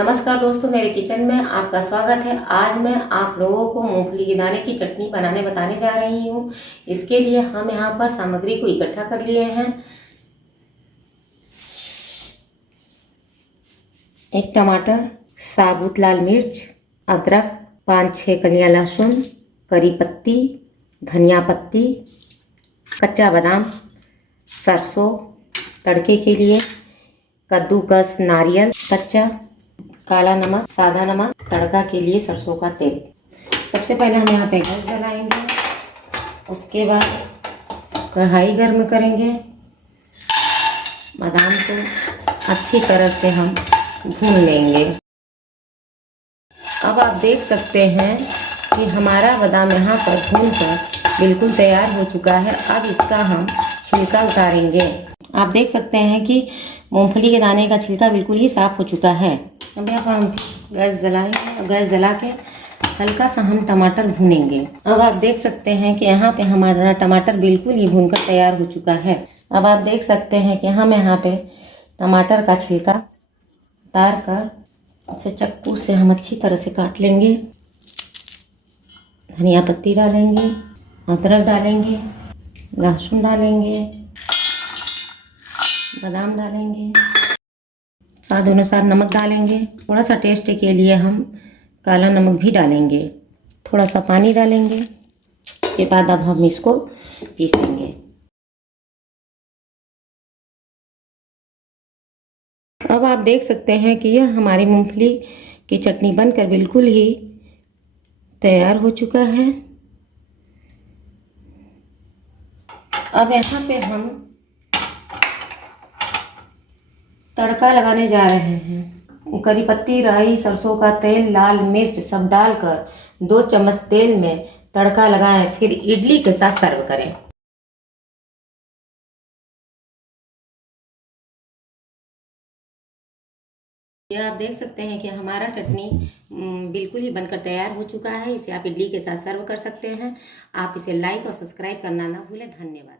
नमस्कार दोस्तों, मेरे किचन में आपका स्वागत है। आज मैं आप लोगों को मूंगफली के दाने की चटनी बनाने बताने जा रही हूँ। इसके लिए हम यहाँ पर सामग्री को इकट्ठा कर लिए हैं। एक टमाटर, साबुत लाल मिर्च, अदरक, 5-6 कलियां लहसुन, करी पत्ती, धनिया पत्ती, कच्चा बादाम, सरसों तड़के के लिए, कद्दूकस नारियल कच्चा, काला नमक, सादा नमक, तड़का के लिए सरसों का तेल। सबसे पहले हम यहाँ पे गैस जलाएंगे। उसके बाद कढ़ाई गर्म करेंगे। बादाम को अच्छी तरह से हम भून लेंगे। अब आप देख सकते हैं कि हमारा बादाम यहाँ पर भूनकर बिल्कुल तैयार हो चुका है। अब इसका हम छिलका उतारेंगे। आप देख सकते हैं कि मूंगफली के दाने का छिलका बिल्कुल ही साफ़ हो चुका है। अब यहाँ पर हम गैस जलाएंगे। गैस जला के हल्का सा हम टमाटर भूनेंगे। अब आप देख सकते हैं कि यहाँ पे हमारा टमाटर बिल्कुल ही भूनकर तैयार हो चुका है। अब आप देख सकते हैं कि हम यहाँ पे टमाटर का छिलका उतार कर इसे चाकू से हम अच्छी तरह से काट लेंगे। धनिया पत्ती डालेंगे, अदरक डालेंगे, लहसुन डालेंगे, बादाम डालेंगे, स्वाद अनुसार नमक डालेंगे। थोड़ा सा टेस्ट के लिए हम काला नमक भी डालेंगे। थोड़ा सा पानी डालेंगे। उसके बाद अब हम इसको पीसेंगे। अब आप देख सकते हैं कि यह हमारी मूंगफली की चटनी बनकर बिल्कुल ही तैयार हो चुका है। अब यहाँ पे हम तड़का लगाने जा रहे हैं। करी पत्ती, राई, सरसों का तेल, लाल मिर्च सब डालकर 2 चम्मच तेल में तड़का लगाएं। फिर इडली के साथ सर्व करें। यह आप देख सकते हैं कि हमारा चटनी बिल्कुल ही बनकर तैयार हो चुका है। इसे आप इडली के साथ सर्व कर सकते हैं। आप इसे लाइक और सब्सक्राइब करना ना भूलें। धन्यवाद।